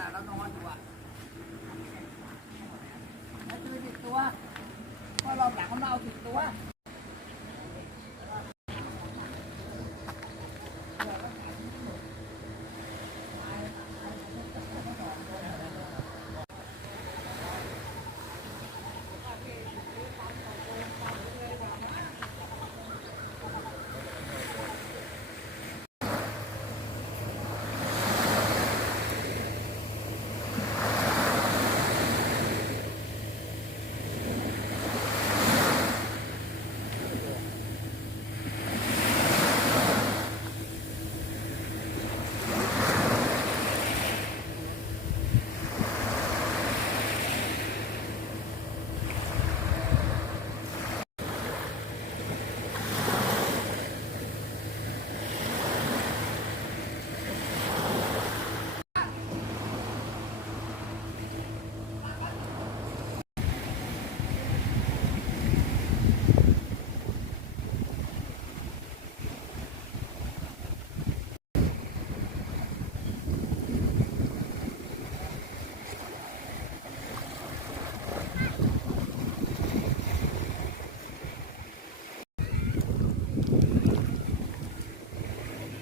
น่ะเรานอนอยู่อะแล้วซื้อสิบตัวพราะเราอยากเขามาเอาสิบตัว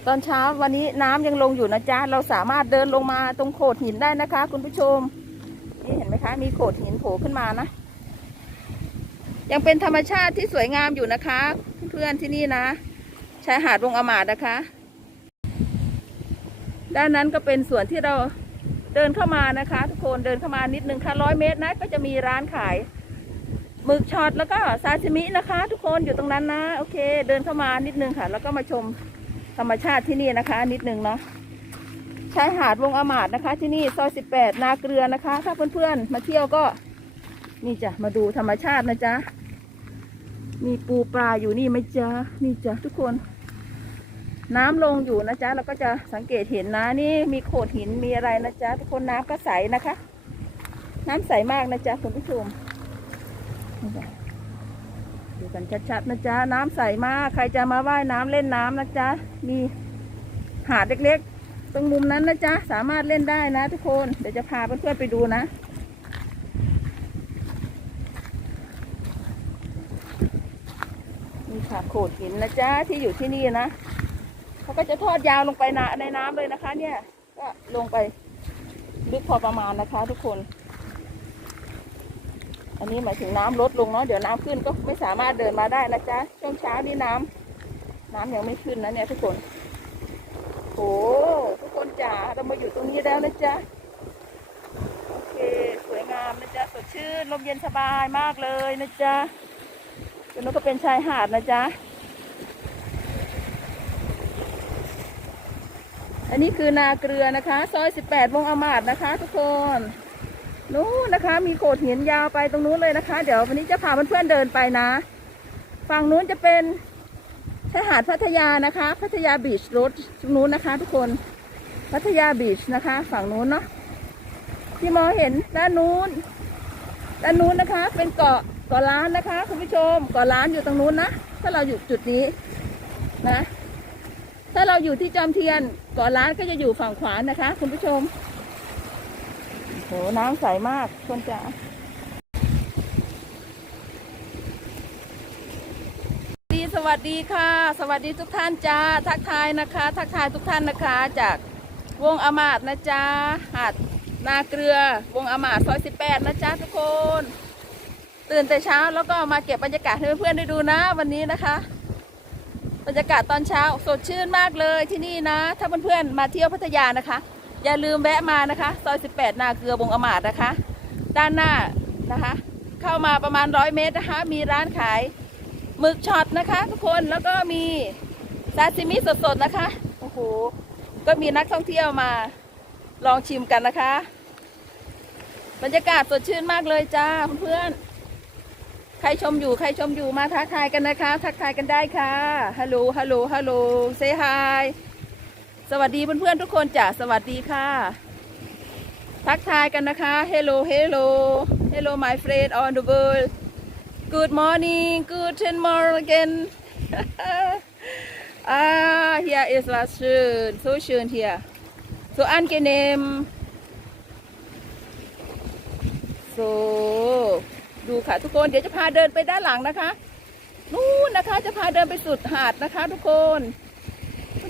ตอนเช้าวันนี้น้ำยังลงอยู่นะจ๊ะ เราสามารถเดินลงมาตรงโขดหินได้นะคะ คุณผู้ชม นี่เห็นไหมคะ มีโขดหินโผล่ขึ้นมานะ ยังเป็นธรรมชาติที่สวยงามอยู่นะคะ เพื่อนๆที่นี่นะชายหาดวงอมาดนะคะ ด้านนั้นก็เป็นส่วนที่เราเดินเข้ามานะคะ ทุกคนเดินเข้ามานิดนึงค่ะร้อยเมตรนะ ก็จะมีร้านขายหมึกช็อตแล้วก็ซาชิมินะคะ ทุกคนอยู่ตรงนั้นนะ โอเค เดินเข้ามานิดนึงค่ะ แล้วก็มาชม ธรรมชาติที่นี่นะคะ นิดนึงเนาะชายหาดวงอามาดนะคะ ที่นี่ซอยสิบแปดนาเกลือนะคะ ถ้าเพื่อนๆมาเที่ยวก็นี่จ้ะมาดูธรรมชาตินะจ๊ะมีปูปลาอยู่นี่ไหมจ๊ะนี่จ้ะทุกคน น้ำลงอยู่นะจ๊ะเราก็จะสังเกตเห็นนะนี่มีโขดหินมีอะไรนะจ๊ะทุกคนน้ำก็ใสนะคะ น้ำใสมากนะจ๊ะคุณผู้ชมนี่จ้ะ ดูกันชัดๆนะจ๊ะน้ำใสมาก ใครจะมาว่ายน้ำเล่นน้ำนะจ๊ะ มีหาดเล็กๆ ตรงมุมนั้นนะจ๊ะ สามารถเล่นได้นะทุกคน เดี๋ยวจะพาเพื่อนๆไปดูนะนี่ค่ะโขดหินนะจ๊ะที่อยู่ที่นี่นะเขาก็จะทอดยาวลงไปในน้ำเลยนะคะ เนี่ย ก็ลงไปลึกพอประมาณนะคะ ทุกคน อันนี้หมายถึงน้ำลดลงเนาะเดี๋ยวน้ำขึ้นก็ไม่สามารถเดินมาได้นะจ๊ะช่วงเช้านี้น้ำน้ำยังไม่ขึ้นนะเนี่ยทุกคนโอ้ทุกคนจ๋าเรามาอยู่ตรงนี้แล้วนะจ๊ะโอเคสวยงามนะจ๊ะสดชื่นลมเย็นสบายมากเลยนะจ๊ะตรงนั้นก็เป็นชายหาดนะจ๊ะอันนี้คือนาเกลือนะคะ ซอย 18 วงอมาดนะคะ ทุกคน นู้นนะคะ มีโขดหินยาวไปตรงนู้นเลยนะคะ เดี๋ยววันนี้จะพาเพื่อนๆเดินไปนะ ฝั่งนู้นจะเป็นชายหาดพัทยานะคะ พัทยาบีชโรดตรงนู้นนะคะ ทุกคนพัทยาบีชนะคะ ฝั่งนู้นเนาะที่มองเห็นด้านนู้นด้านนู้นนะคะ เป็นเกาะเกาะล้านนะคะคุณผู้ชมเกาะล้านอยู่ตรงนู้นนะถ้าเราอยู่จุดนี้นะถ้าเราอยู่ที่จอมเทียนเกาะล้านก็จะอยู่ฝั่งขวานะคะ คุณผู้ชม โหน้ำใสมากคนจ๋าดีสวัสดีค่ะ สวัสดีทุกท่านจ้า ทักทายนะคะ ทักทายทุกท่านนะคะ จากวงอมาดนะจ๊ะหาดนาเกลือ วงอมาดซอยสิบแปดนะจ๊ะทุกคน ตื่นแต่เช้าแล้วก็มาเก็บบรรยากาศให้เพื่อนๆได้ดูนะวันนี้นะคะ บรรยากาศตอนเช้าสดชื่นมากเลยที่นี่นะ ถ้าเพื่อนๆมาเที่ยวพัทยานะคะ อย่าลืมแวะมานะคะ ซอย 18 นาเกลือวงอมาดนะคะ ด้านหน้านะคะ เข้ามาประมาณ 100 เมตรนะคะ มีร้านขายหมึกช็อตนะคะ ทุกคนแล้วก็มีซาซิมิสดๆนะคะโอ้โหก็มีนักท่องเที่ยวมาลองชิมกันนะคะ บรรยากาศสดชื่นมากเลยจ้าเพื่อนๆใครชมอยู่ใครชมอยู่มาทักทายกันนะคะ ทักทายกันได้ค่ะฮัลโหลฮัลโหลฮัลโหลเซฮาย สวัสดีเพื่อนๆทุกคนจ้ะสวัสดีค่ะ ทักทายกันนะคะ Hello Hello Hello my friend on the world Good morning Guten Morgen อ่า here is was schön so schön hier so angenehm โซดูค่ะทุกคนเดี๋ยวจะพาเดินไปด้านหลังนะคะ นู่นนะคะจะพาเดินไปสุดหาดนะคะทุกคน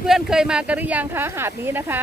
เพื่อนๆเคยมากันหรือยังคะหาดนี้นะคะ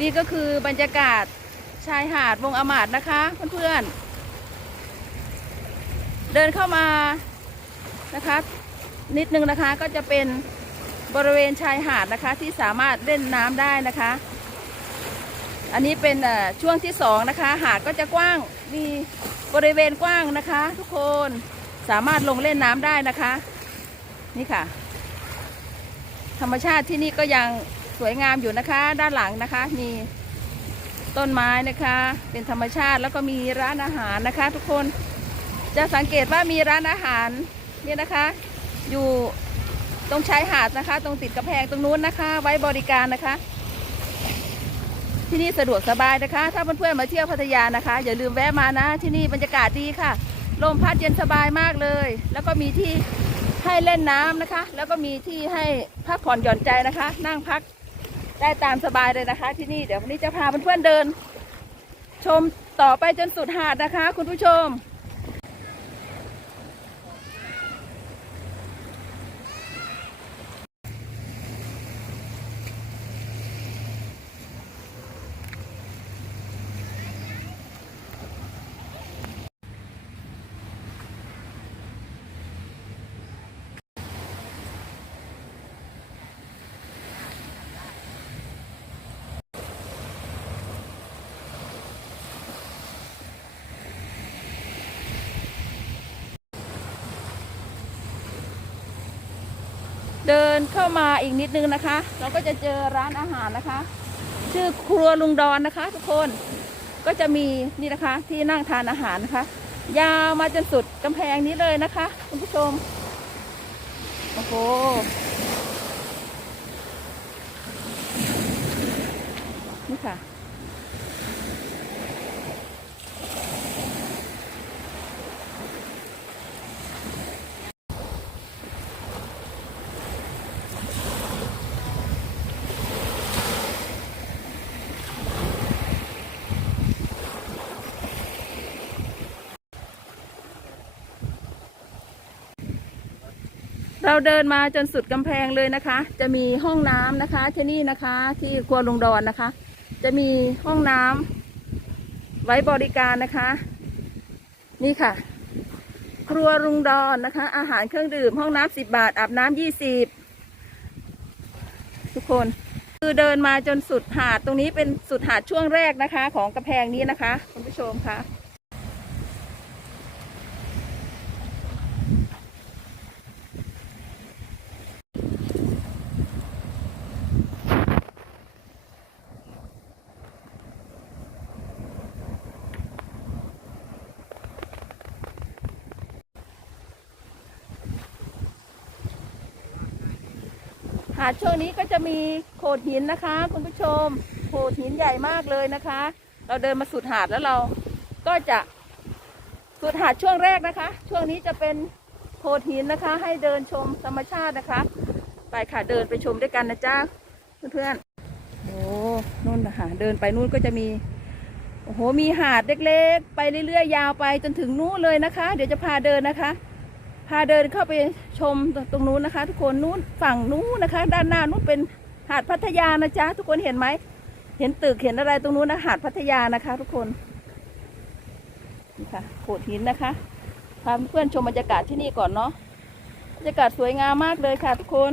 นี่ก็คือบรรยากาศชายหาดวงอมาดนะคะเพื่อนๆ เดินเข้ามานะคะ นิดนึงนะคะก็จะเป็นบริเวณชายหาดนะคะที่สามารถเล่นน้ำได้นะคะ อันนี้เป็นช่วงที่สองนะคะ หาดก็จะกว้างมีบริเวณกว้างนะคะ ทุกคนสามารถลงเล่นน้ำได้นะคะ นี่ค่ะ ธรรมชาติที่นี่ก็ยัง สวยงามอยู่นะคะ ด้านหลังนะคะ มีต้นไม้นะคะ เป็นธรรมชาติแล้วก็มีร้านอาหารนะคะ ทุกคนจะสังเกตว่ามีร้านอาหารเนี่ยนะคะ อยู่ตรงชายหาดนะคะ ตรงติดกระแพงตรงนู้นนะคะ ไว้บริการนะคะ ที่นี่สะดวกสบายนะคะ ถ้าเพื่อนๆมาเที่ยวพัทยานะคะ อย่าลืมแวะมานะ ที่นี่บรรยากาศดีค่ะลมพัดเย็นสบายมากเลย แล้วก็มีที่ให้เล่นน้ำนะคะ แล้วก็มีที่ให้พักผ่อนหย่อนใจนะคะ นั่งพัก ได้ตามสบายเลยนะคะ ที่นี่เดี๋ยววันนี้จะพาเพื่อนๆเดิน ชมต่อไปจนสุดหาดนะคะ คุณผู้ชม เดินเข้ามาอีกนิดนึงนะคะ เราก็จะเจอร้านอาหารนะคะ ชื่อครัวลุงดอนนะคะ ทุกคนก็จะมีนี่นะคะที่นั่งทานอาหารนะคะ ยาวมาจนสุดกำแพงนี้เลยนะคะ คุณผู้ชมโอ้โหนี่ค่ะ เราเดินมาจนสุดกำแพงเลยนะคะ จะมีห้องน้ำนะคะที่นี่นะคะ ที่ครัวลุงดอนนะคะ จะมีห้องน้ำไว้บริการนะคะ นี่ค่ะ ครัวลุงดอนนะคะ อาหารเครื่องดื่มห้องน้ำสิบบาท อาบน้ำยี่สิบทุกคนคือเดินมาจนสุดหาดตรงนี้เป็นสุดหาดช่วงแรกนะคะ ของกระแพงนี้นะคะ คุณผู้ชมคะ หาช่วงนี้ก็จะมีโขดหินนะคะ คุณผู้ชมโขดหินใหญ่มากเลยนะคะ เราเดินมาสุดหาดแล้วเราก็จะสุดหาดช่วงแรกนะคะ ช่วงนี้จะเป็นโขดหินนะคะ ให้เดินชมธรรมชาตินะคะ ไปค่ะเดินไปชมด้วยกันนะจ๊ะเพื่อนๆโอ้นู่นนะคะเดินไปนู่นก็จะมีโอ้โหมีหาดเล็กๆ ไปเรื่อยๆยาวไปจนถึงนู้นเลยนะคะ เดี๋ยวจะพาเดินนะคะ พาเดินเข้าไปชมตรงนู้นนะคะ ทุกคนนู้นฝั่งนู้นนะคะ ด้านหน้านู้นเป็นหาดพัทยานะจ๊ะทุกคนเห็นไหมเห็นตึกเห็นอะไรตรงนู้นนะหาดพัทยานะคะ ทุกคนนี่ค่ะโขดหินนะคะพาเพื่อนชมบรรยากาศที่นี่ก่อนเนาะบรรยากาศสวยงามมากเลยค่ะทุกคน